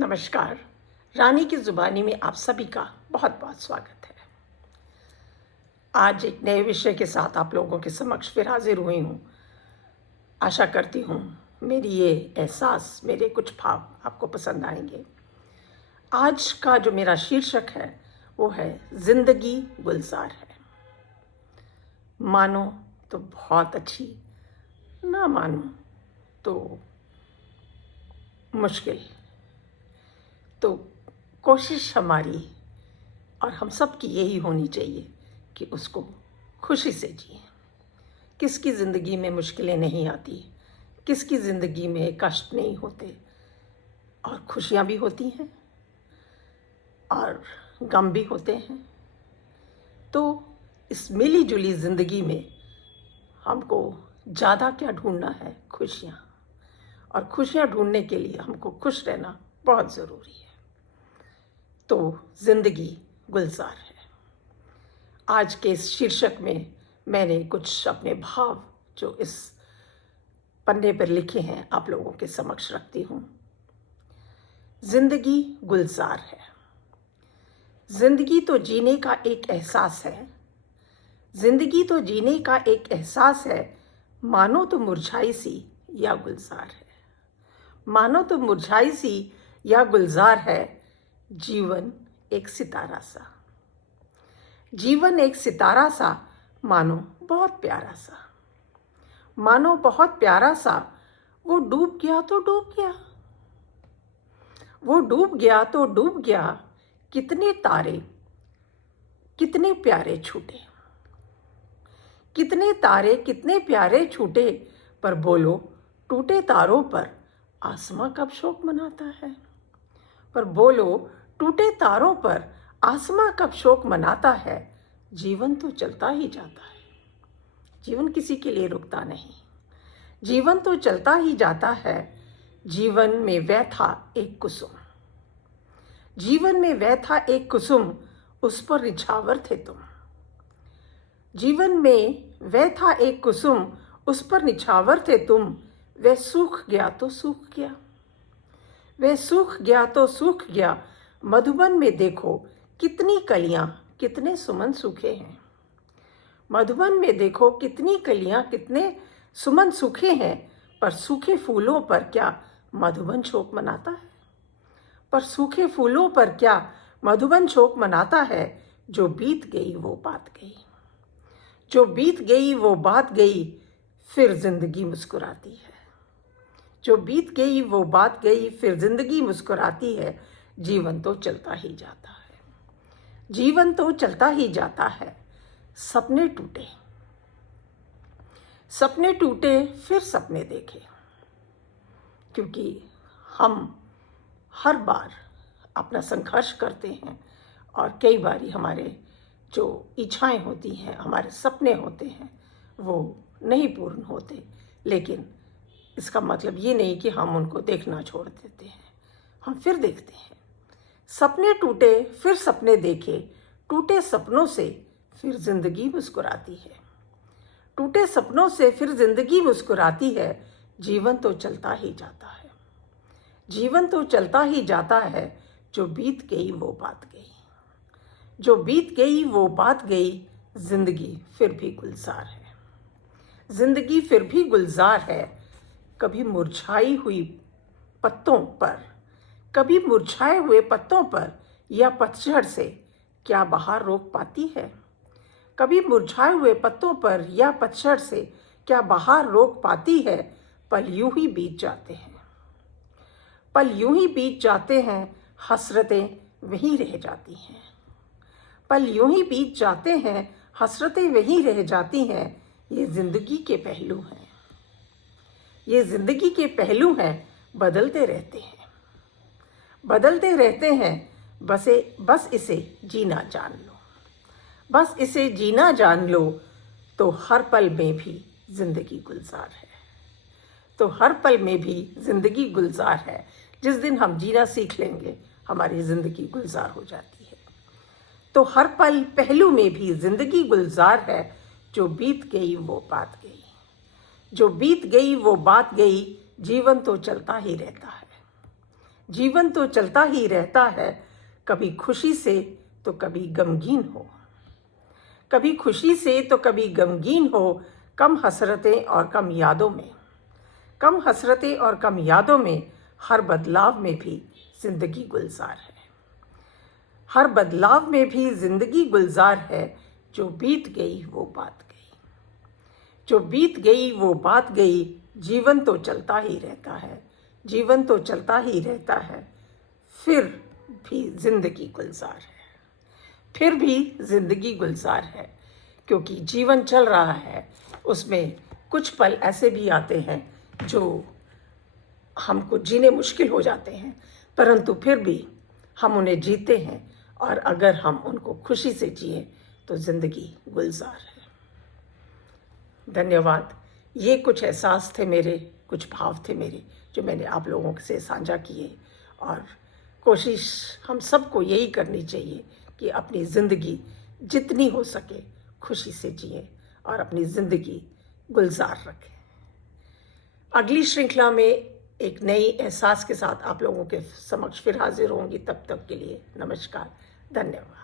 नमस्कार। रानी की ज़ुबानी में आप सभी का बहुत बहुत स्वागत है। आज एक नए विषय के साथ आप लोगों के समक्ष फिर हाजिर हुई हूँ। आशा करती हूँ मेरी ये एहसास, मेरे कुछ भाव आपको पसंद आएंगे। आज का जो मेरा शीर्षक है वो है ज़िंदगी गुलजार है। मानो तो बहुत अच्छी, ना मानो तो मुश्किल। तो कोशिश हमारी और हम सब की यही होनी चाहिए कि उसको खुशी से जिए। किसकी ज़िंदगी में मुश्किलें नहीं आती, किसकी ज़िंदगी में कष्ट नहीं होते, और खुशियाँ भी होती हैं और गम भी होते हैं। तो इस मिली जुली ज़िंदगी में हमको ज़्यादा क्या ढूंढना है? खुशियाँ। और खुशियाँ ढूंढने के लिए हमको खुश रहना बहुत ज़रूरी है। तो ज़िंदगी गुलजार है। आज के इस शीर्षक में मैंने कुछ अपने भाव जो इस पन्ने पर लिखे हैं आप लोगों के समक्ष रखती हूँ। ज़िंदगी गुलजार है। ज़िंदगी तो जीने का एक एहसास है। ज़िंदगी तो जीने का एक एहसास है। मानो तो मुरझाई सी या गुलजार है। मानो तो मुरझाई सी या गुलजार है। जीवन एक सितारा सा। जीवन एक सितारा सा, मानो बहुत प्यारा सा। मानो बहुत प्यारा सा। वो डूब गया तो डूब गया। वो डूब गया तो डूब गया। कितने तारे कितने प्यारे छूटे। कितने तारे कितने प्यारे छूटे। पर बोलो टूटे तारों पर आसमां कब शोक मनाता है। पर बोलो टूटे तारों पर आसमां कब शोक मनाता है। जीवन तो चलता ही जाता है। जीवन किसी के लिए रुकता नहीं। जीवन तो चलता ही जाता है। जीवन में वह था एक कुसुम। जीवन में वह था एक कुसुम, उस पर निछावर थे तुम। जीवन में वह था एक कुसुम, उस पर निछावर थे तुम। वह सूख गया तो सूख गया। वह सूख गया तो सूख गया। मधुबन में देखो कितनी कलियां, कितने सुमन सूखे हैं। मधुबन में देखो कितनी कलियां, कितने सुमन सूखे हैं। पर सूखे फूलों पर क्या मधुबन शोक मनाता है। पर सूखे फूलों पर क्या मधुबन शोक मनाता है। जो बीत गई वो बात गई। जो बीत गई वो बात गई। फिर जिंदगी मुस्कुराती है। जो बीत गई वो बात गई। फिर जिंदगी मुस्कुराती है। जीवन तो चलता ही जाता है। जीवन तो चलता ही जाता है। सपने टूटे, सपने टूटे, फिर सपने देखे। क्योंकि हम हर बार अपना संघर्ष करते हैं और कई बारी हमारे जो इच्छाएं होती हैं, हमारे सपने होते हैं, वो नहीं पूर्ण होते। लेकिन इसका मतलब ये नहीं कि हम उनको देखना छोड़ देते हैं। हम फिर देखते हैं। सपने टूटे फिर सपने देखे। टूटे सपनों से फिर जिंदगी मुस्कुराती है। टूटे सपनों से फिर जिंदगी मुस्कुराती है। जीवन तो चलता ही जाता है। जीवन तो चलता ही जाता है। जो बीत गई वो बात गई। जो बीत गई वो बात गई। जिंदगी फिर भी गुलजार है। जिंदगी फिर भी गुलजार है। कभी मुरझाई हुई पत्तों पर, कभी मुरझाए हुए पत्तों पर या पतझड़ से क्या बहार रोक पाती है। कभी मुरझाए हुए पत्तों पर या पतझड़ से क्या बहार रोक पाती है। पल यूं ही बीत जाते हैं। पल यूं ही बीत जाते हैं। हसरतें वहीं रह जाती हैं। पल यूं ही बीत जाते हैं। हसरतें वहीं रह जाती हैं। ये जिंदगी के पहलू हैं। ये जिंदगी के पहलू हैं। बदलते रहते हैं। बदलते रहते हैं। बस इसे जीना जान लो। बस इसे जीना जान लो। तो हर पल में भी जिंदगी गुलजार है। तो हर पल में भी जिंदगी गुलजार है। जिस दिन हम जीना सीख लेंगे हमारी जिंदगी गुलजार हो जाती है। तो हर पल पहलू में भी जिंदगी गुलजार है। जो बीत गई वो बात गई। जो बीत गई वो बात गई। जीवन तो चलता ही रहता है। जीवन तो चलता ही रहता है, कभी खुशी से तो कभी गमगीन हो, कभी खुशी से तो कभी गमगीन हो, कम हसरतें और कम यादों में, कम हसरतें और कम यादों में, हर बदलाव में भी जिंदगी गुलजार है, हर बदलाव में भी जिंदगी गुलजार है। जो बीत गई वो बात गई, जो बीत गई वो बात गई, जीवन तो चलता ही रहता है, जीवन तो चलता ही रहता है, फिर भी जिंदगी गुलजार है, फिर भी जिंदगी गुलजार है। क्योंकि जीवन चल रहा है, उसमें कुछ पल ऐसे भी आते हैं जो हमको जीने मुश्किल हो जाते हैं, परंतु फिर भी हम उन्हें जीते हैं, और अगर हम उनको खुशी से जिए तो ज़िंदगी गुलजार है। धन्यवाद। ये कुछ एहसास थे मेरे, कुछ भाव थे मेरे, जो मैंने आप लोगों से साझा किए, और कोशिश हम सबको यही करनी चाहिए कि अपनी ज़िंदगी जितनी हो सके खुशी से जिए और अपनी ज़िंदगी गुलजार रखें। अगली श्रृंखला में एक नई एहसास के साथ आप लोगों के समक्ष फिर हाजिर होंगी। तब तक के लिए नमस्कार, धन्यवाद।